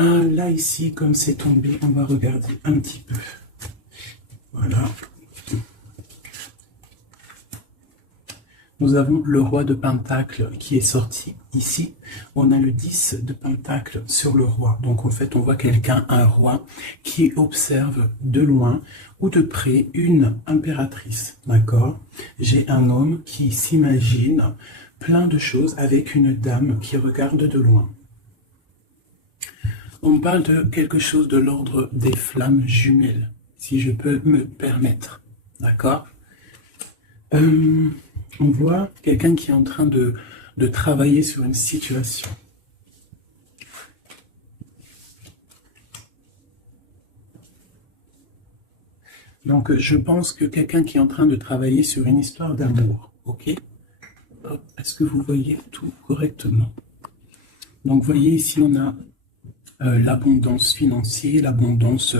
Là, ici, comme c'est tombé, on va regarder un petit peu. Voilà. Nous avons le roi de Pentacle qui est sorti ici. On a le 10 de Pentacle sur le roi. Donc en fait, on voit quelqu'un, un roi, qui observe de loin ou de près une impératrice. D'accord? J'ai un homme qui s'imagine plein de choses avec une dame qui regarde de loin. On parle de quelque chose de l'ordre des flammes jumelles, si je peux me permettre. D'accord? On voit quelqu'un qui est en train de travailler sur une situation. Donc, je pense que quelqu'un qui est en train de travailler sur une histoire d'amour, ok? Est-ce que vous voyez tout correctement? Donc, vous voyez ici, on a l'abondance financière, l'abondance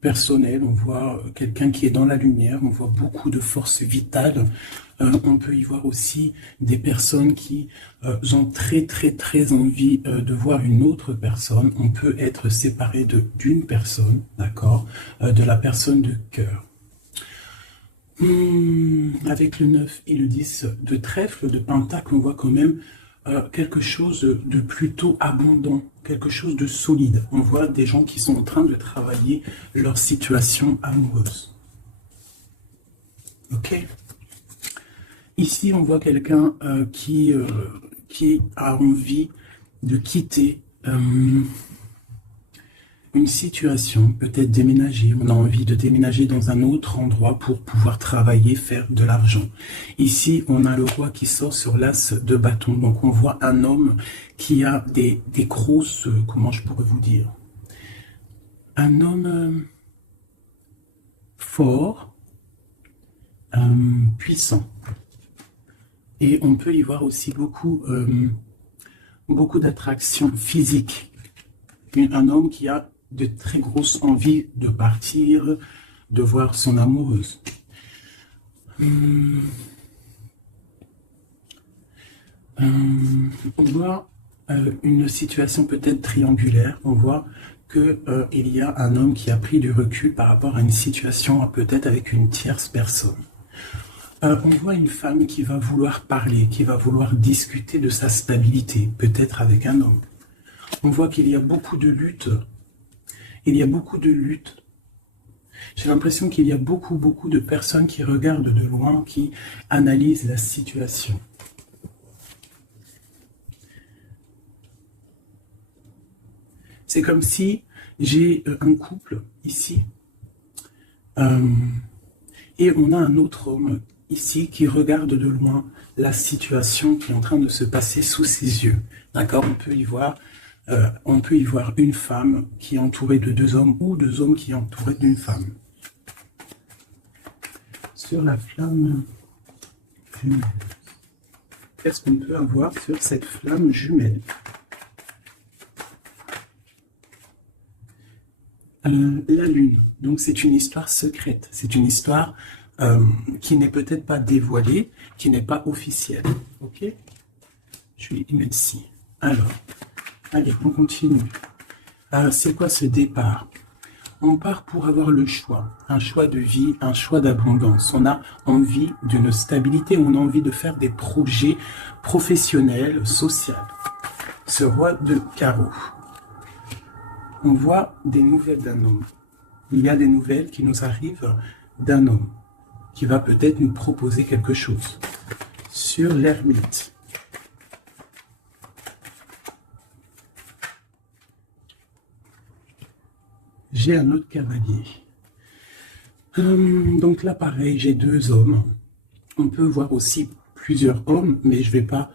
personnelle. On voit quelqu'un qui est dans la lumière, on voit beaucoup de force vitale. On peut y voir aussi des personnes qui ont très envie de voir une autre personne. On peut être séparé d'une personne, d'accord, de la personne de cœur. Avec le 9 et le 10 de trèfle, de pentacle, on voit quand même quelque chose de plutôt abondant, quelque chose de solide. On voit des gens qui sont en train de travailler leur situation amoureuse. Ok? Ici, on voit quelqu'un qui a envie de quitter une situation, peut-être déménager. On a envie de déménager dans un autre endroit pour pouvoir travailler, faire de l'argent. Ici, on a le roi qui sort sur l'as de bâton. Donc, on voit un homme qui a des grosses, comment je pourrais vous dire, un homme fort, puissant. Et on peut y voir aussi beaucoup d'attraction physique. Un homme qui a de très grosses envies de partir, de voir son amoureuse. On voit une situation peut-être triangulaire. On voit qu'il y a un homme qui a pris du recul par rapport à une situation peut-être avec une tierce personne. On voit une femme qui va vouloir parler, qui va vouloir discuter de sa stabilité, peut-être avec un homme. On voit qu'il y a beaucoup de luttes. Il y a beaucoup de luttes. J'ai l'impression qu'il y a beaucoup de personnes qui regardent de loin, qui analysent la situation. C'est comme si j'ai un couple ici, et on a un autre homme ici qui regarde de loin la situation qui est en train de se passer sous ses yeux. D'accord? On peut y voir une femme qui est entourée de deux hommes ou deux hommes qui sont entourés d'une femme. Sur la flamme jumelle, qu'est-ce qu'on peut avoir sur cette flamme jumelle? La lune. Donc c'est une histoire secrète. C'est une histoire qui n'est peut-être pas dévoilée, qui n'est pas officielle. Ok? Je vais y mettre ici. Alors, allez, on continue. C'est quoi ce départ? On part pour avoir le choix, un choix de vie, un choix d'abondance. On a envie d'une stabilité, on a envie de faire des projets professionnels, sociaux. Ce roi de carreau. On voit des nouvelles d'un homme. Il y a des nouvelles qui nous arrivent d'un homme qui va peut-être nous proposer quelque chose. Sur l'ermite. J'ai un autre cavalier. Donc là, pareil, j'ai deux hommes. On peut voir aussi plusieurs hommes, mais je ne vais pas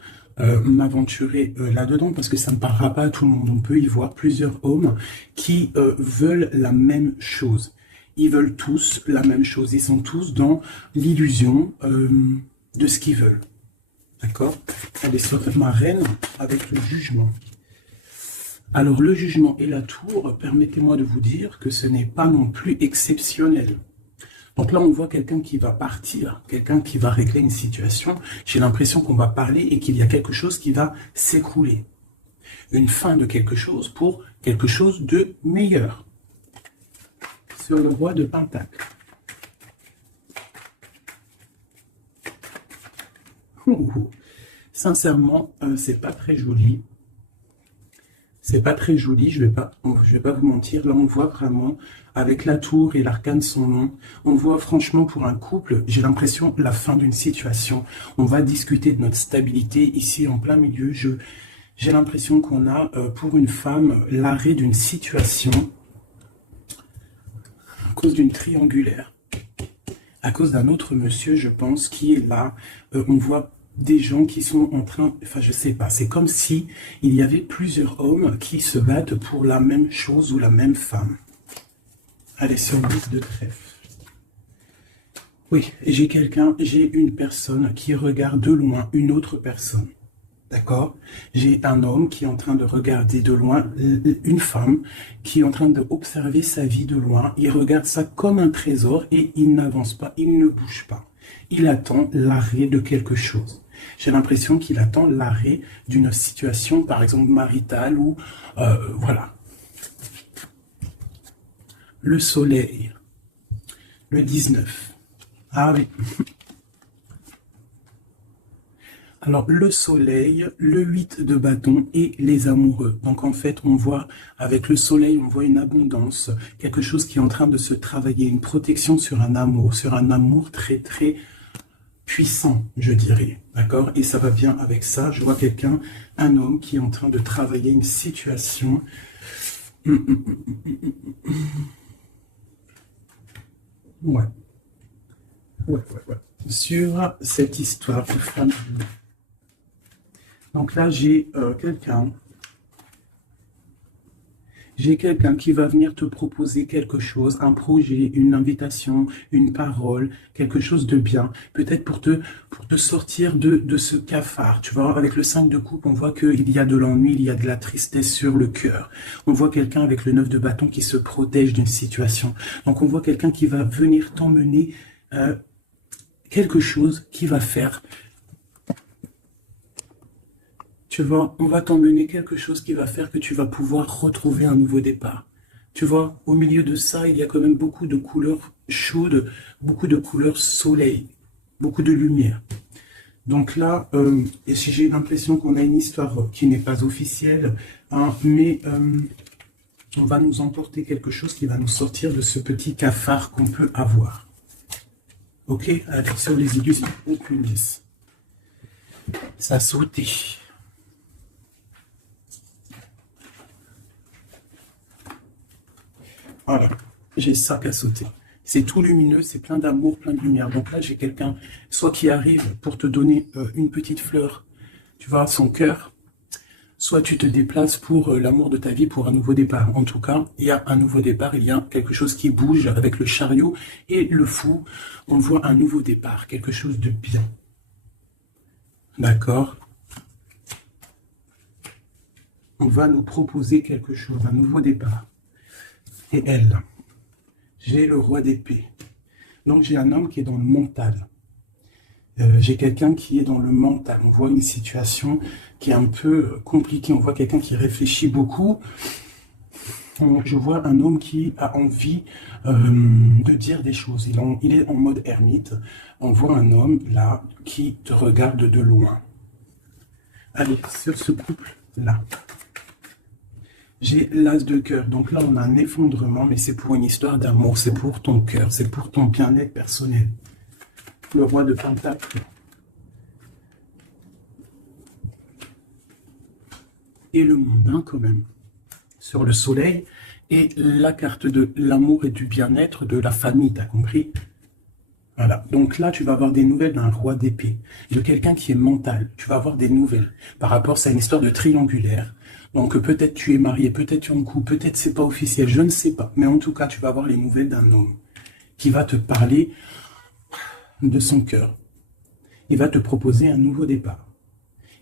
m'aventurer là-dedans parce que ça ne parlera pas à tout le monde. On peut y voir plusieurs hommes qui veulent la même chose. Ils veulent tous la même chose. Ils sont tous dans l'illusion de ce qu'ils veulent. D'accord? Elle est sur ma reine avec le jugement. Alors, le jugement et la tour, permettez-moi de vous dire que ce n'est pas non plus exceptionnel. Donc là, on voit quelqu'un qui va partir, quelqu'un qui va régler une situation. J'ai l'impression qu'on va parler et qu'il y a quelque chose qui va s'écrouler. une fin de quelque chose pour quelque chose de meilleur. Sur le roi de Pentacle. Sincèrement, c'est pas très joli. C'est pas très joli, je vais pas vous mentir. Là, on voit vraiment, avec la tour et l'arcane son nom, on voit franchement pour un couple, j'ai l'impression la fin d'une situation. On va discuter de notre stabilité ici en plein milieu. J'ai l'impression qu'on a, pour une femme, l'arrêt d'une situation à cause d'une triangulaire. À cause d'un autre monsieur, je pense, qui est là. On voit des gens qui sont en train, enfin je sais pas, c'est comme si il y avait plusieurs hommes qui se battent pour la même chose ou la même femme. Allez, sur 10 de trèfle. Oui, j'ai une personne qui regarde de loin une autre personne. D'accord? J'ai un homme qui est en train de regarder de loin une femme qui est en train d'observer sa vie de loin. Il regarde ça comme un trésor et il n'avance pas, il ne bouge pas. Il attend l'arrêt de quelque chose. J'ai l'impression qu'il attend l'arrêt d'une situation, par exemple maritale, ou voilà. Le soleil, le 19. Ah oui. Alors, le soleil, le 8 de bâton et les amoureux. Donc, en fait, on voit, avec le soleil, on voit une abondance, quelque chose qui est en train de se travailler, une protection sur un amour très, très puissant, je dirais. D'accord? Et ça va bien avec ça. Je vois quelqu'un, un homme qui est en train de travailler une situation. Ouais. Sur cette histoire de femme. Donc là, j'ai quelqu'un qui va venir te proposer quelque chose, un projet, une invitation, une parole, quelque chose de bien, peut-être pour te sortir de ce cafard. Tu vois, avec le 5 de coupe, on voit qu'il y a de l'ennui, il y a de la tristesse sur le cœur. On voit quelqu'un avec le 9 de bâton qui se protège d'une situation. Donc on voit quelqu'un qui va venir t'emmener quelque chose qui va faire. Tu vois, on va t'emmener quelque chose qui va faire que tu vas pouvoir retrouver un nouveau départ. Tu vois, au milieu de ça, il y a quand même beaucoup de couleurs chaudes, beaucoup de couleurs soleil, beaucoup de lumière. Donc là, et si j'ai l'impression qu'on a une histoire qui n'est pas officielle, hein, mais on va nous emporter quelque chose qui va nous sortir de ce petit cafard qu'on peut avoir. Ok, allez, sur les illusions, on punisse. Ça a sauté. Voilà, j'ai ça qu'à sauter. C'est tout lumineux, c'est plein d'amour, plein de lumière. Donc là, j'ai quelqu'un, soit qui arrive pour te donner une petite fleur, tu vois, son cœur, soit tu te déplaces pour l'amour de ta vie, pour un nouveau départ. En tout cas, il y a un nouveau départ, il y a quelque chose qui bouge avec le chariot et le fou. On voit un nouveau départ, quelque chose de bien. D'accord? On va nous proposer quelque chose, un nouveau départ. Et elle, j'ai le roi d'épée. Donc j'ai un homme qui est dans le mental. J'ai quelqu'un qui est dans le mental. On voit une situation qui est un peu compliquée. On voit quelqu'un qui réfléchit beaucoup. Je vois un homme qui a envie de dire des choses. Il est en mode ermite. On voit un homme là qui te regarde de loin. Allez, sur ce couple-là. J'ai l'as de cœur, donc là on a un effondrement, mais c'est pour une histoire d'amour, c'est pour ton cœur, c'est pour ton bien-être personnel. Le roi de Pentacle. Et le mondain quand même, sur le soleil, et la carte de l'amour et du bien-être de la famille, t'as compris? Voilà, donc là tu vas avoir des nouvelles d'un roi d'épée, de quelqu'un qui est mental, tu vas avoir des nouvelles par rapport à une histoire de triangulaire. Donc peut-être tu es marié, peut-être tu es en couple, peut-être c'est pas officiel, je ne sais pas. Mais en tout cas, tu vas avoir les nouvelles d'un homme qui va te parler de son cœur. Il va te proposer un nouveau départ.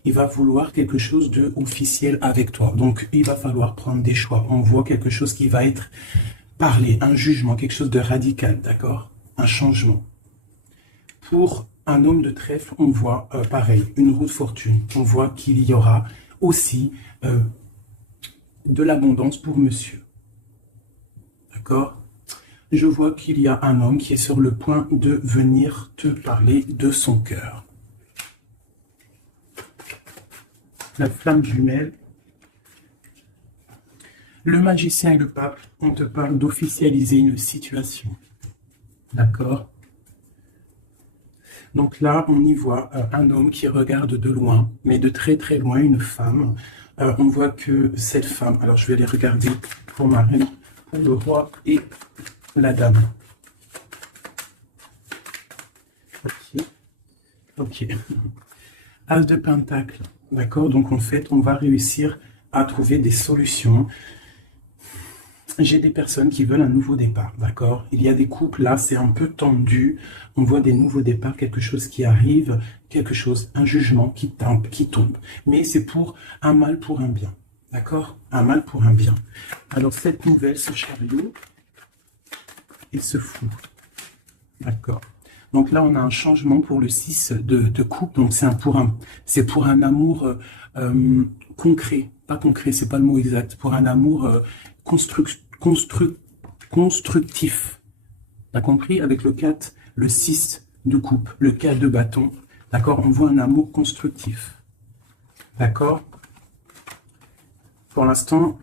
Il va vouloir quelque chose de officiel avec toi. Donc il va falloir prendre des choix. On voit quelque chose qui va être parlé, un jugement, quelque chose de radical, d'accord? Un changement. Pour un homme de trèfle, on voit pareil, une roue de fortune. On voit qu'il y aura aussi de l'abondance pour monsieur. D'accord? Je vois qu'il y a un homme qui est sur le point de venir te parler de son cœur. La flamme jumelle. Le magicien et le pape, on te parle d'officialiser une situation. D'accord? Donc là, on y voit un homme qui regarde de loin, mais de très très loin, une femme. On voit que cette femme, alors je vais les regarder pour ma reine, pour le roi et la dame. Ok. Ok. As de Pentacle. D'accord? Donc en fait, on va réussir à trouver des solutions. J'ai des personnes qui veulent un nouveau départ, d'accord? Il y a des couples, là, c'est un peu tendu. On voit des nouveaux départs, quelque chose qui arrive, quelque chose, un jugement qui tombe. Mais c'est pour un mal pour un bien, d'accord? Un mal pour un bien. Alors, cette nouvelle, ce chariot, il se fout, d'accord? Donc là, on a un changement pour le 6 de coupe. Donc, c'est pour un amour concret. Pas concret, c'est pas le mot exact. Pour un amour constructif. T'as compris? Avec le 4, le 6 de coupe, le 4 de bâton. D'accord? On voit un amour constructif. D'accord? Pour l'instant,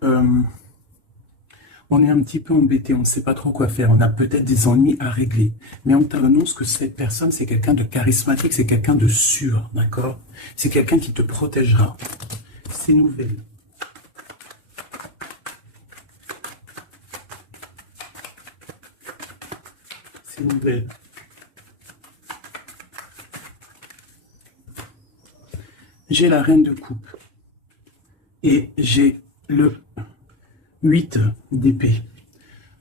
on est un petit peu embêté, on ne sait pas trop quoi faire, on a peut-être des ennuis à régler. Mais on t'annonce que cette personne, c'est quelqu'un de charismatique, c'est quelqu'un de sûr, d'accord? C'est quelqu'un qui te protégera. C'est nouvelle. C'est nouvelle. J'ai la reine de coupe. Et j'ai le 8 d'épée.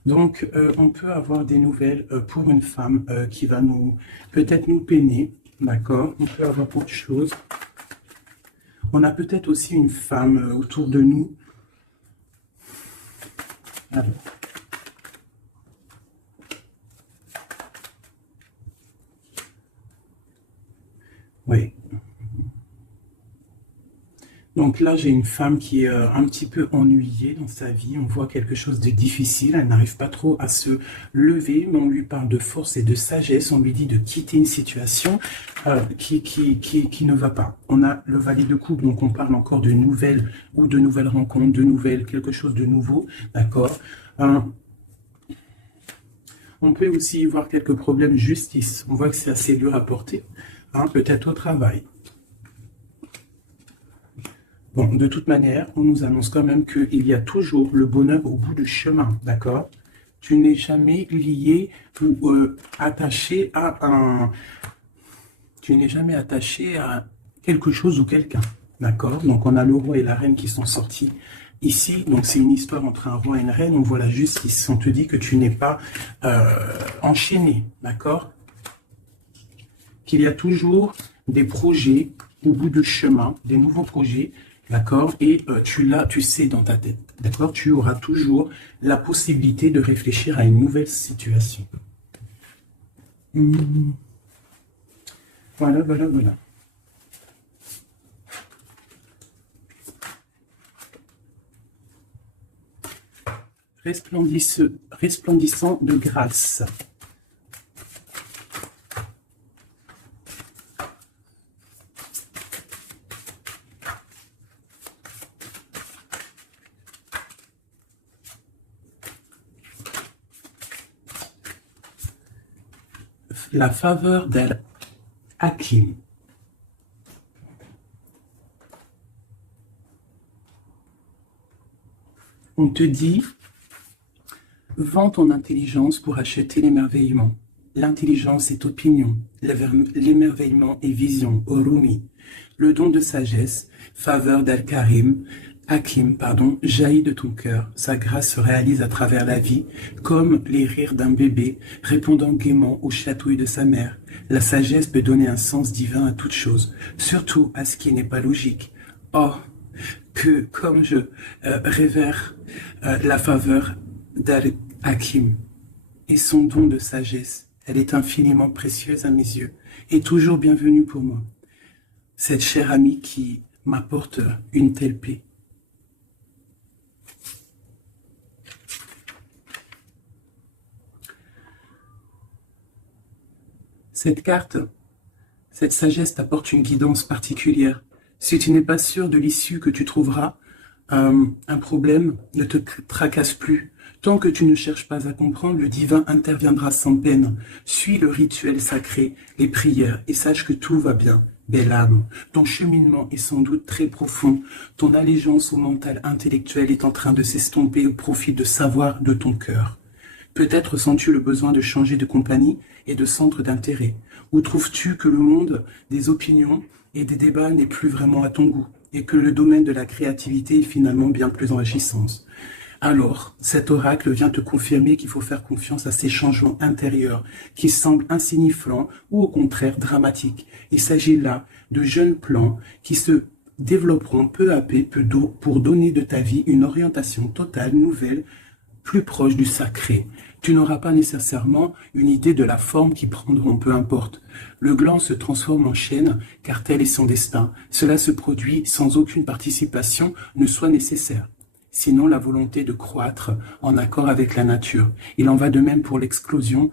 Donc, on peut avoir des nouvelles pour une femme qui va peut-être nous peiner, d'accord? On peut avoir autre chose. On a peut-être aussi une femme autour de nous. Alors. Oui. Donc là, j'ai une femme qui est un petit peu ennuyée dans sa vie. On voit quelque chose de difficile. Elle n'arrive pas trop à se lever, mais on lui parle de force et de sagesse. On lui dit de quitter une situation qui ne va pas. On a le valet de coupe, donc on parle encore de nouvelles ou de nouvelles rencontres, de nouvelles, quelque chose de nouveau. D'accord. On peut aussi y voir quelques problèmes de justice. On voit que c'est assez dur à porter. Peut-être au travail. Bon, de toute manière, on nous annonce quand même qu'il y a toujours le bonheur au bout du chemin, d'accord? Tu n'es jamais lié ou attaché à un... Tu n'es jamais attaché à quelque chose ou quelqu'un, d'accord? Donc, on a le roi et la reine qui sont sortis ici. Donc, c'est une histoire entre un roi et une reine. On voit la justice. On te dit que tu n'es pas enchaîné, d'accord? Qu'il y a toujours des projets au bout du chemin, des nouveaux projets. D'accord? Et tu sais dans ta tête. D'accord? Tu auras toujours la possibilité de réfléchir à une nouvelle situation. Voilà, voilà, voilà. Resplendissant de grâce. La faveur d'Al-Hakim. On te dit, vends ton intelligence pour acheter l'émerveillement. L'intelligence est opinion, l'émerveillement est vision, Orumi. Le don de sagesse, faveur d'Al-Karim, Hakim, jaillit de ton cœur. Sa grâce se réalise à travers la vie, comme les rires d'un bébé, répondant gaiement aux chatouilles de sa mère. La sagesse peut donner un sens divin à toute chose, surtout à ce qui n'est pas logique. Oh, que comme je révère la faveur d'Al-Hakim et son don de sagesse, elle est infiniment précieuse à mes yeux et toujours bienvenue pour moi. Cette chère amie qui m'apporte une telle paix. Cette carte, cette sagesse t'apporte une guidance particulière. Si tu n'es pas sûr de l'issue que tu trouveras, un problème ne te tracasse plus. Tant que tu ne cherches pas à comprendre, le divin interviendra sans peine. Suis le rituel sacré, les prières, et sache que tout va bien. Belle âme, ton cheminement est sans doute très profond. Ton allégeance au mental intellectuel est en train de s'estomper au profit de savoir de ton cœur. Peut-être sens-tu le besoin de changer de compagnie et de centre d'intérêt. Ou trouves-tu que le monde des opinions et des débats n'est plus vraiment à ton goût et que le domaine de la créativité est finalement bien plus enrichissant? Alors, cet oracle vient te confirmer qu'il faut faire confiance à ces changements intérieurs qui semblent insignifiants ou au contraire dramatiques. Il s'agit là de jeunes plans qui se développeront peu à peu pour donner de ta vie une orientation totale, nouvelle, plus proche du sacré. Tu n'auras pas nécessairement une idée de la forme qu'ils prendront, peu importe. Le gland se transforme en chêne, car tel est son destin. Cela se produit sans aucune participation ne soit nécessaire. Sinon la volonté de croître en accord avec la nature. Il en va de même pour l'explosion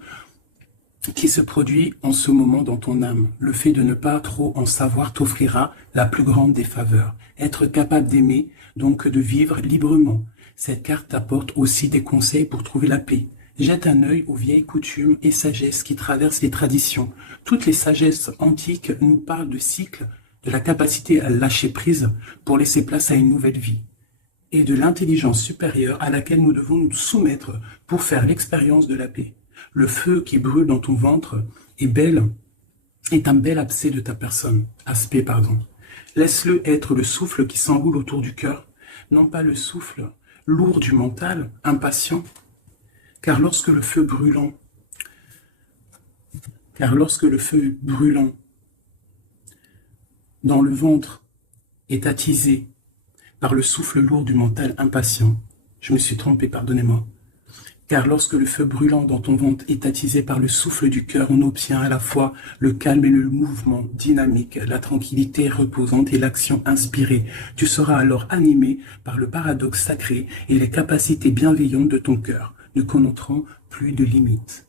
qui se produit en ce moment dans ton âme. Le fait de ne pas trop en savoir t'offrira la plus grande des faveurs. Être capable d'aimer, donc de vivre librement. Cette carte t'apporte aussi des conseils pour trouver la paix. Jette un œil aux vieilles coutumes et sagesses qui traversent les traditions. Toutes les sagesses antiques nous parlent de cycles, de la capacité à lâcher prise pour laisser place à une nouvelle vie, et de l'intelligence supérieure à laquelle nous devons nous soumettre pour faire l'expérience de la paix. Le feu qui brûle dans ton ventre est un bel aspect de ta personne. Laisse-le être le souffle qui s'enroule autour du cœur, non pas le souffle lourd du mental, impatient, car lorsque le feu brûlant dans le ventre est attisé par le souffle lourd du mental impatient, je me suis trompé, pardonnez-moi, car lorsque le feu brûlant dans ton ventre est attisé par le souffle du cœur, on obtient à la fois le calme et le mouvement dynamique, la tranquillité reposante et l'action inspirée. Tu seras alors animé par le paradoxe sacré et les capacités bienveillantes de ton cœur, ne connaîtront plus de limites.